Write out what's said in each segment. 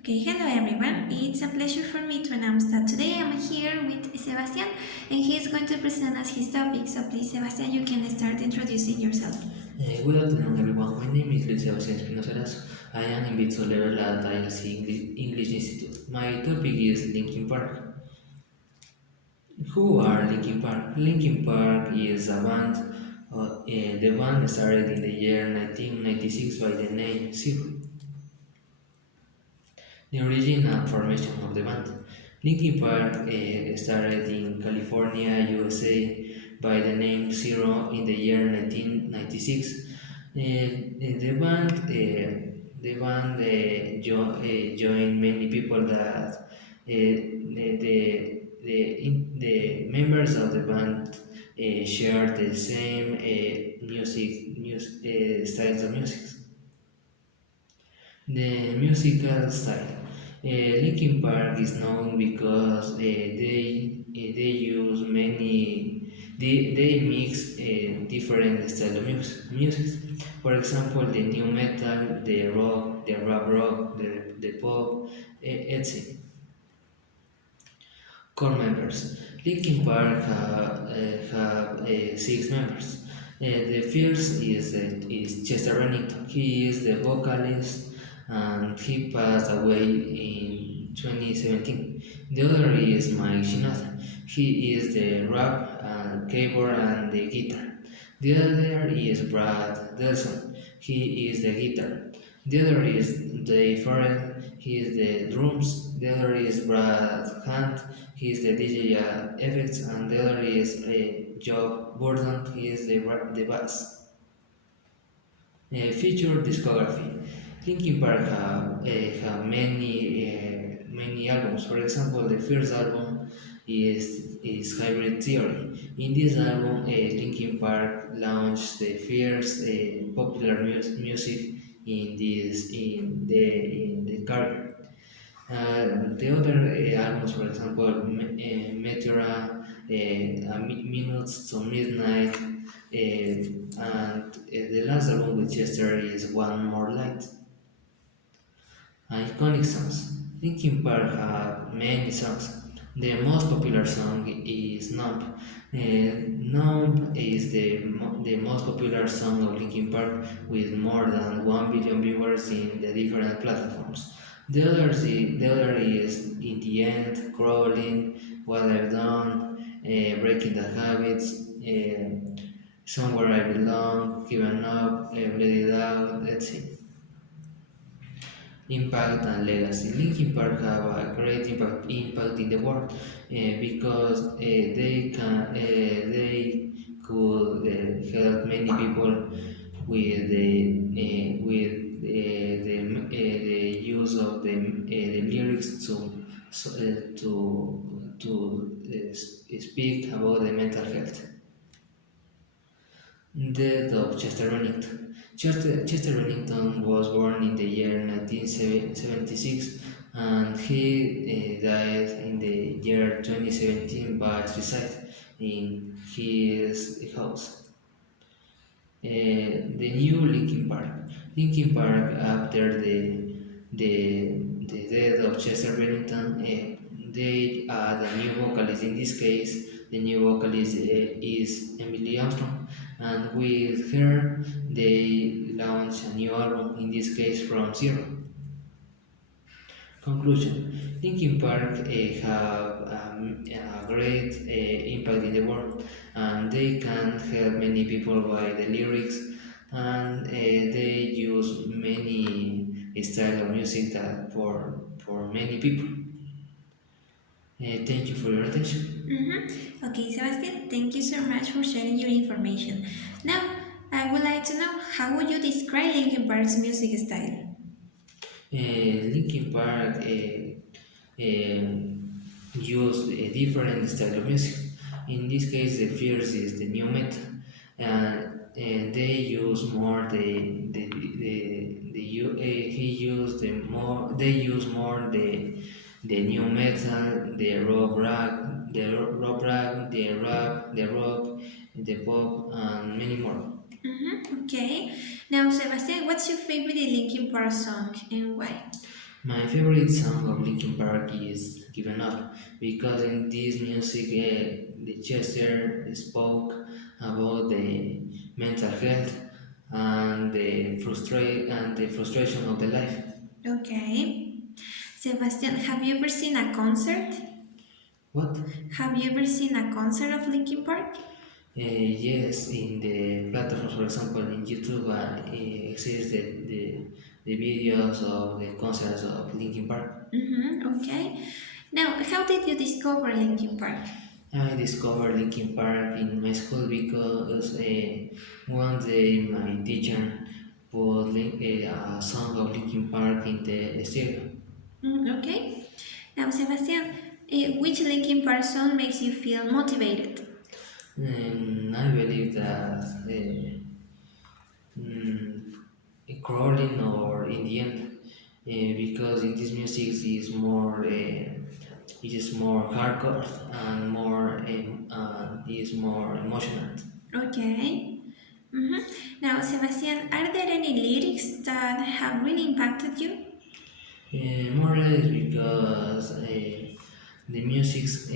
Okay, hello everyone. It's a pleasure for me to announce that today I'm here with Sebastian and he is going to present us his topic. So please, Sebastian, you can start introducing yourself. Good afternoon, everyone. My name is Sebastian Espinoza. I am in Bits level at ILC English Institute. My topic is Linkin Park. Who are Linkin Park? Linkin Park is a band. The band started in the year 1996 by the name Zero. The original formation of the band. Linkin Park started in California, USA by the name Zero in the year 1996. Joined many people that the members of the band share the same styles of music. The musical style. Linkin Park is known because they use they mix different style of music. For example, the new metal, the rock, the rap rock, the pop, etc. Core members. Linkin Park have six members. The first is Chester Bennington. He is the vocalist and he passed away in 2017. The other is Mike Shinoda. He is the rap and keyboard and the guitar. The other is Brad Delson. He is the guitar. The other is Dave Farrell. He is the drums. The other is Brad Hunt. He is the DJ effects. And the other is Joe Gordon. He is the bass. Feature discography. Linkin Park have many albums. For example, the first album is Hybrid Theory. In this album, Linkin Park launched the first popular music in the career. The other albums, for example, Meteora, Minutes to Midnight, and the last album with Chester is One More Light. Iconic songs. Linkin Park have many songs. The most popular song is Numb. Numb is the most popular song of Linkin Park with more than 1 billion viewers in the different platforms. The other is In the End, Crawling, What I've Done, Breaking the Habits, Somewhere I Belong, Given Up, Bleed It Out, etc. Impact and legacy. Linkin Park have a great impact in the world because they could help many people with the use of the lyrics to speak about the mental health. Death of Chester Bennington. Chester Bennington was born in the year 1976 and he died in the year 2017 by suicide in his house. The new Linkin Park. Linkin Park, after the death of Chester Bennington, they add a new vocalist. In this case, the new vocalist is Emily Armstrong, and with her, they launch a new album. In this case, from zero. Conclusion. Linkin Park have a great impact in the world and they can help many people by the lyrics and they use many style of music that for many people. Thank you for your attention. Okay, Sebastian, thank you so much for sharing your information. Now, I would like to know how would you describe Linkin Park's music style? Linkin Park use a different style of music. In this case, the first is the new metal, and they use more he used the more they use more the new metal, the the rock, the pop, and many more. Okay. Now, Sebastian, what's your favorite Linkin Park song and why? My favorite song of Linkin Park is "Given Up" because in this music, the Chester spoke about the mental health and the frustration of the life. Okay. Sebastian, have you ever seen a concert? What? Have you ever seen a concert of Linkin Park? Yes, in the platforms, for example, in YouTube, exists the videos of the concerts of Linkin Park. Mm-hmm, okay. Now, how did you discover Linkin Park? I discovered Linkin Park in my school because one day my teacher put a song of Linkin Park in the stereo. Okay. Now, Sebastian, which Linkin Park song makes you feel motivated? And I believe that mm, crawling or in the end, because in this music it is more hardcore and is more emotional. Okay. Mm-hmm. Now, Sebastian, are there any lyrics that have really impacted you? More or less because the music's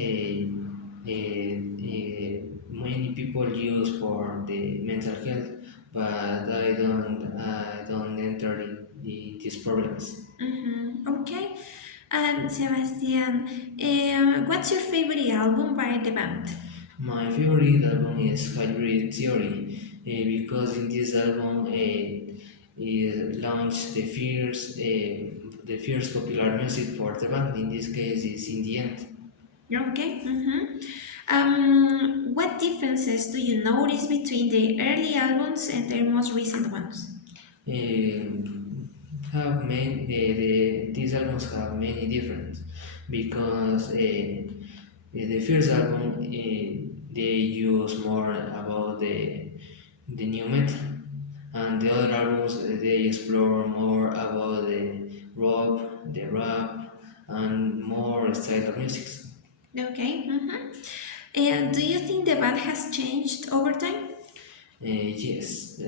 many people use for the mental health, but I don't enter in these problems. Mm-hmm. Okay. And Sebastian, what's your favorite album by the band? My favorite album is Hybrid Theory because in this album it launched the first popular music for the band. In this case, is In the End. Okay. Mm-hmm. What differences do you notice between the early albums and their most recent ones? Have many these albums have many different because the first album they use more about the new metal, and the other albums they explore more about the rock, the rap, and more style of music. Okay. Mm-hmm. And do you think the band has changed over time? Yes,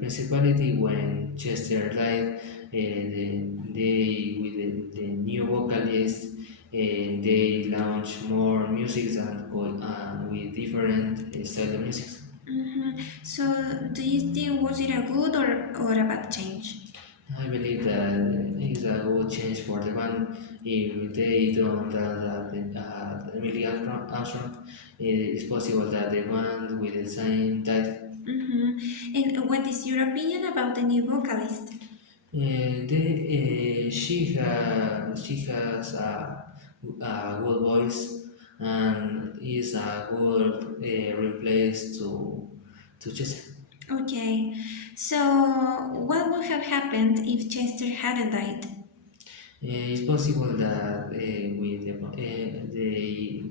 principality when Chester died, they with the new vocalist, they launch more music and with different style of music. Mm-hmm. So, do you think was it a good or a bad change? I believe that it's a good change for the band. If they don't Emily Armstrong, it's possible that the band with the same title. Mm-hmm. And what is your opinion about the new vocalist? She has a good voice and is a good replace to Chester. Okay, so what would have happened if Chester hadn't died? It's possible that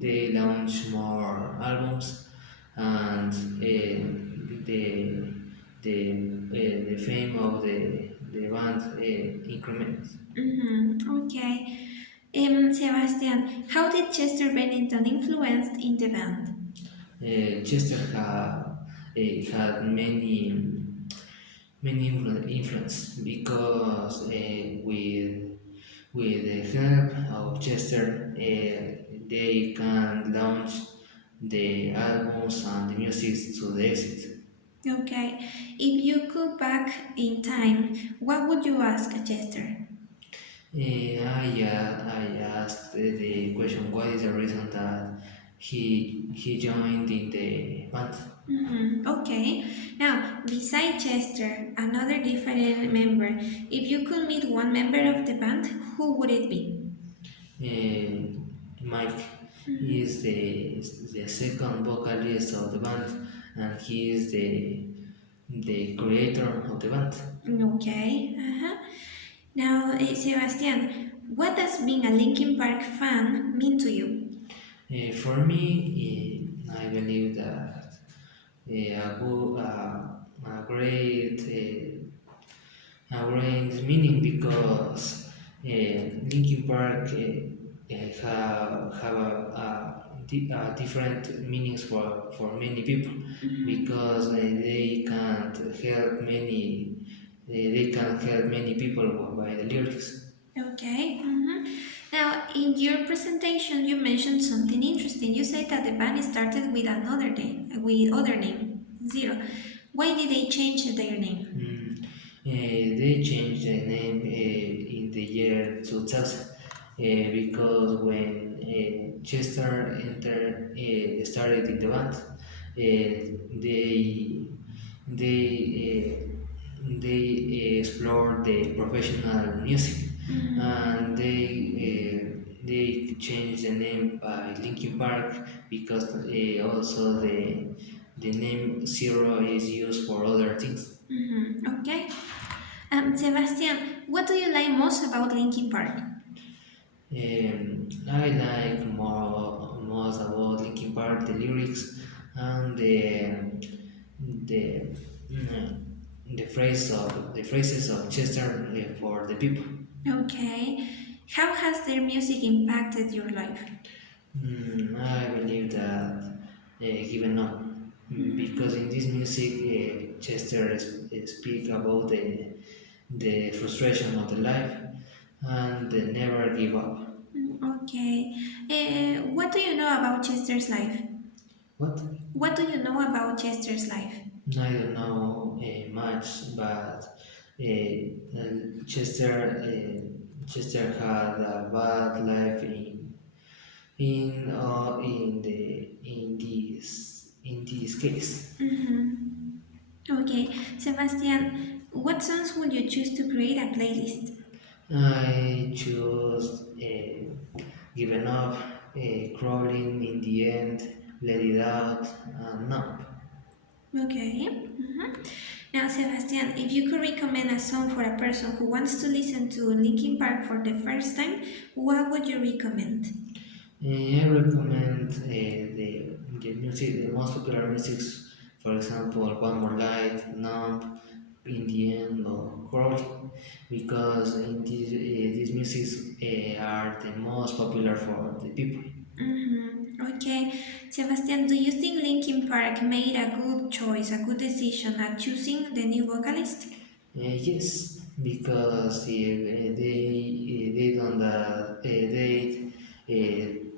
they launch more albums and the fame of the band increments. Mm-hmm. Okay. Sebastian, how did Chester Bennington influenced in the band? Chester had many influence because with the help of Chester they can launch the albums and the music to the exit. Okay, if you could back in time, what would you ask Chester? I asked the question what is the reason that he joined in the band. Mm-hmm. Okay. Now, beside Chester, another different member, if you could meet one member of the band, who would it be? Mike is the second vocalist of the band and he is the creator of the band. Okay. Uh-huh. Now, Sebastian, what does being a Linkin Park fan mean to you? For me, I believe that a great meaning because Linkin Park have different meanings for many people because they can't help many people by the lyrics. Okay. Now, in your presentation, you mentioned something interesting. You said that the band started with another name, with other name, Zero. Why did they change their name? They changed the name in the year 2000 because when Chester started in the band, they explored the professional music and they changed the name by Linkin Park because also the name Zero is used for other things. Okay. Sebastian, what do you like most about Linkin Park? I like most about Linkin Park the lyrics and the mm, the phrases of Chester for the people. Okay. How has their music impacted your life? I believe that given up because in this music Chester speak about the frustration of the life and the never give up. Okay. What do you know about Chester's life? What? What do you know about Chester's life? I don't know much, but Chester had a bad life in this case. Okay, Sebastian, what songs would you choose to create a playlist? I choose given up, crawling in the end, let it out, and numb. Okay. Now, Sebastian, if you could recommend a song for a person who wants to listen to Linkin Park for the first time, what would you recommend? I recommend the music, the most popular musics, for example, One More Light, Numb, In the End, or Crawl, because in these musics are the most popular for the people. Okay, Sebastian, do you think Linkin Park made a good choice, a good decision at choosing the new vocalist? Yes, because they don't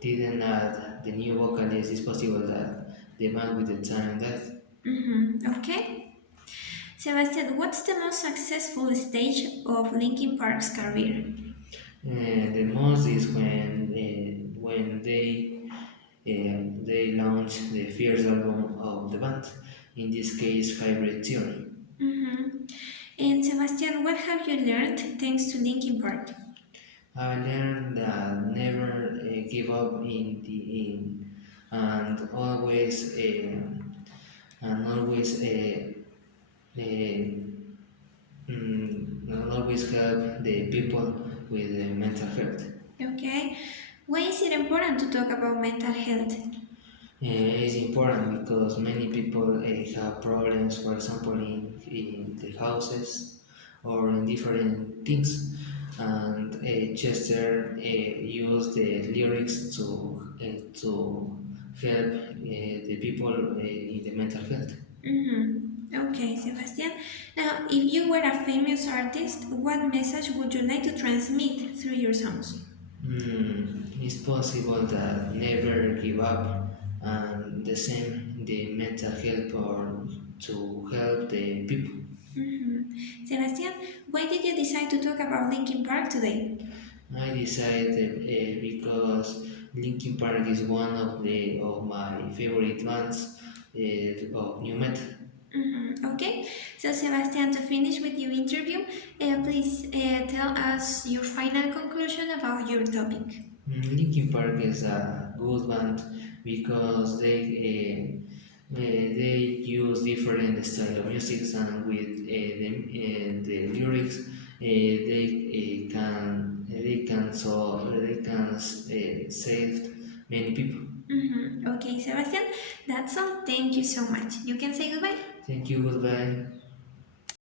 didn't add the new vocalist. It's possible that the band with the time that. Okay. Sebastian, what's the most successful stage of Linkin Park's career? The most is when they launched the first album of the band. In this case, Hybrid Theory. Mm-hmm. And Sebastian, what have you learned thanks to Linkin Park? I learned that never give up in the in and always uh, and always help the people with mental health. Okay. Why is it important to talk about mental health? It's important because many people have problems, for example, in the houses or in different things. And Chester used the lyrics to help the people in the mental health. Okay, Sebastian. Now, if you were a famous artist, what message would you like to transmit through your songs? It's possible that never give up, and the same the mental help or to help the people. Sebastian, why did you decide to talk about Linkin Park today? I decided because Linkin Park is one of my favorite bands of new metal. Okay, so Sebastian, to finish with your interview, please tell us your final conclusion about your topic. Linkin Park is a good band because they use different style of music and with the lyrics they can save many people. Okay, Sebastian, that's all. Thank you so much. You can say goodbye. Thank you. Goodbye.